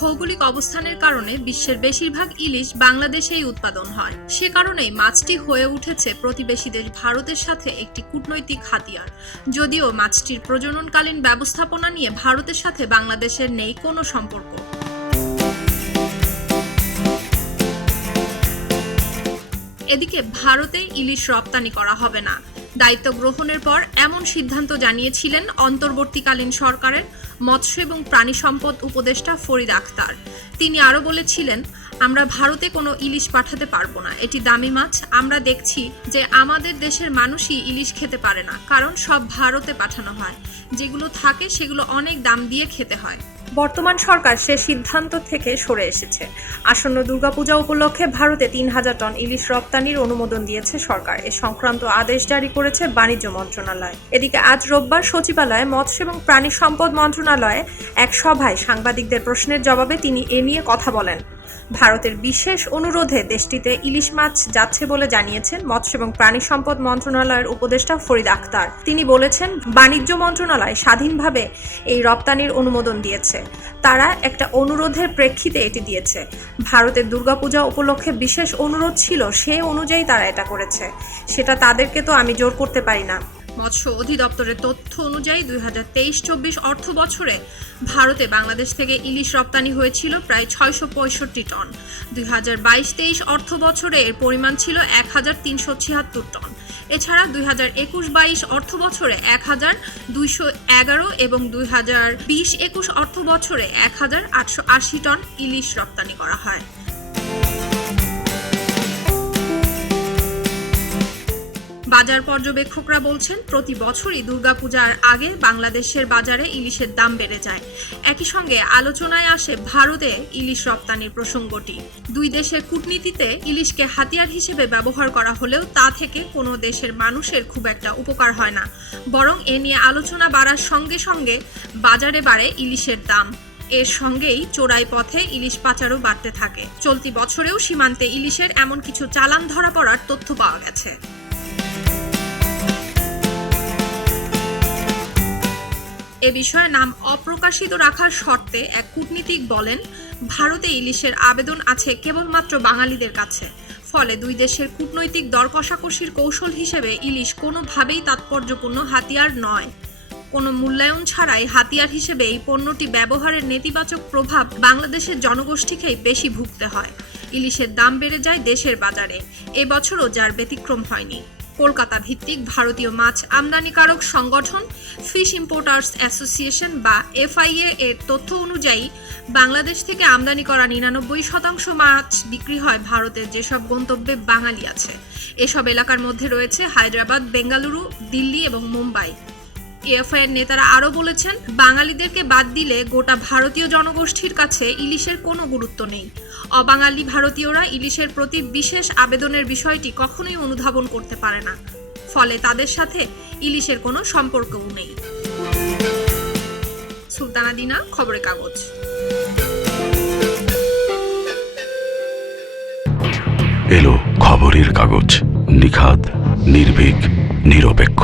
ভৌগোলিক অবস্থানের কারণে বিশ্বের বেশিরভাগ ইলিশ বাংলাদেশেই উৎপাদন হয়। সে কারণেই মাছটি হয়ে উঠেছে প্রতিবেশী দেশ ভারতের সাথে একটি কূটনৈতিক হাতিয়ার। যদিও মাছটির প্রজননকালীন ব্যবস্থাপনা নিয়ে ভারতের সাথে বাংলাদেশের নেই কোনো সম্পর্ক। এদিকে ভারতে ইলিশ রপ্তানি করা হবে না। দায়িত্ব গ্রহণের পর এমন সিদ্ধান্ত জানিয়েছিলেন অন্তর্বর্তীকালীন সরকারের মৎস্য এবং প্রাণী সম্পদ উপদেষ্টা ফরিদ আখতার। তিনি আরও বলেছিলেন, আমরা ভারতে কোনো ইলিশ পাঠাতে পারবো না, এটি দামি মাছ। আমরা দেখছি যে আমাদের দেশের মানুষই ইলিশ খেতে পারে না, কারণ সব ভারতে পাঠানো হয়। যেগুলো থাকে সেগুলো অনেক দাম দিয়ে খেতে হয়। বর্তমান সরকার সে সিদ্ধান্ত থেকে সরে এসেছে। আসন্ন দুর্গাপূজা উপলক্ষে ভারতে ৩,০০০ টন ইলিশ রপ্তানির অনুমোদন দিয়েছে সরকার। এ সংক্রান্ত আদেশ জারি করেছে বাণিজ্য মন্ত্রণালয়। এদিকে আজ রোববার সচিবালয়ে মৎস্য এবং প্রাণী সম্পদ মন্ত্রণালয়ে এক সভায় সাংবাদিকদের প্রশ্নের জবাবে তিনি এ নিয়ে কথা বলেন। ভারতের বিশেষ অনুরোধে দেশটিতে ইলিশ মাছ যাচ্ছে বলে জানিয়েছেন মৎস্য এবং প্রাণী সম্পদ মন্ত্রণালয়ের উপদেষ্টা ফরিদ আখতার। তিনি বলেছেন, বাণিজ্য মন্ত্রণালয় স্বাধীনভাবে এই রপ্তানির অনুমোদন দিয়েছে। তারা একটা অনুরোধের প্রেক্ষিতে এটি দিয়েছে। ভারতের দুর্গাপূজা উপলক্ষে বিশেষ অনুরোধ ছিল, সে অনুযায়ী তারা এটা করেছে। সেটা তাদেরকে তো আমি জোর করতে পারি না। মৎস্য অধিদপ্তরের তথ্য অনুযায়ী 2023-24 অর্থ বছরে ভারতে বাংলাদেশ থেকে ইলিশ রপ্তানি হয়েছিল প্রায় 665 টন। 2022-23 অর্থ বছরে এর পরিমাণ ছিল 1376 টন। এছাড়া 2021-22 অর্থ বছরে 1211 এবং 2020-21 অর্থ বছরে 1880 টন ইলিশ রপ্তানি করা হয়। বাজার পর্যবেক্ষকরা বলছেন, প্রতি বছরই দুর্গাপূজার আগে বাংলাদেশের বাজারে ইলিশের দাম বেড়ে যায়। একই সঙ্গে আলোচনায় আসে ভারতে ইলিশ রপ্তানির প্রসঙ্গটি। দুই দেশের কূটনীতিতে ইলিশকে হাতিয়ার হিসেবে ব্যবহার করা হলেও তা থেকে কোনো দেশের মানুষের খুব একটা উপকার হয় না, বরং এ নিয়ে আলোচনা বাড়ার সঙ্গে সঙ্গে বাজারে বাড়ে ইলিশের দাম। এর সঙ্গেই চোরাই পথে ইলিশ পাচারও বাড়তে থাকে। চলতি বছরেও সীমান্তে ইলিশের এমন কিছু চালান ধরা পড়ার তথ্য পাওয়া গেছে। এ বিষয়ে নাম অপ্রকাশিত রাখার শর্তে এক কূটনীতিক বলেন, ভারতে ইলিশের আবেদন আছে কেবলমাত্র বাঙালিদের কাছে। ফলে দুই দেশের কূটনৈতিক দর কষাকষির কৌশল হিসেবে ইলিশ কোনোভাবেই তাৎপর্যপূর্ণ হাতিয়ার নয়। কোনো মূল্যায়ন ছাড়াই হাতিয়ার হিসেবে এই পণ্যটি ব্যবহারের নেতিবাচক প্রভাব বাংলাদেশের জনগোষ্ঠীকেই বেশি ভুগতে হয়। ইলিশের দাম বেড়ে যায় দেশের বাজারে। এবছরও যার ব্যতিক্রম হয়নি। কলকাতা ভিত্তিক ভারতীয় মাছ আমদানিকারক সংগঠন ফিশ ইম্পোর্টার্স অ্যাসোসিয়েশন বা FIA এর তথ্য অনুযায়ী বাংলাদেশ থেকে আমদানি করা 99% মাছ বিক্রি হয় ভারতের যেসব গন্তব্যে বাঙালি আছে। এসব এলাকার মধ্যে রয়েছে হায়দ্রাবাদ, বেঙ্গালুরু, দিল্লি এবং মুম্বাই। FIA এর নেতারা আরও বলেছেন, বাঙালিদেরকে বাদ দিলে গোটা ভারতীয় জনগোষ্ঠীর কাছে ইলিশের কোনো গুরুত্ব নেই। অবাঙালি ভারতীয়রা ইলিশের প্রতি বিশেষ আবেদনের বিষয়টি কখনোই অনুধাবন করতে পারে না। ফলে তাদের সাথে ইলিশের কোনো সম্পর্কও নেই। সুলতানা দিনা, খবরের কাগজ। এলো খবরের কাগজ, নিখাত, নির্ভীক, নিরপেক্ষ।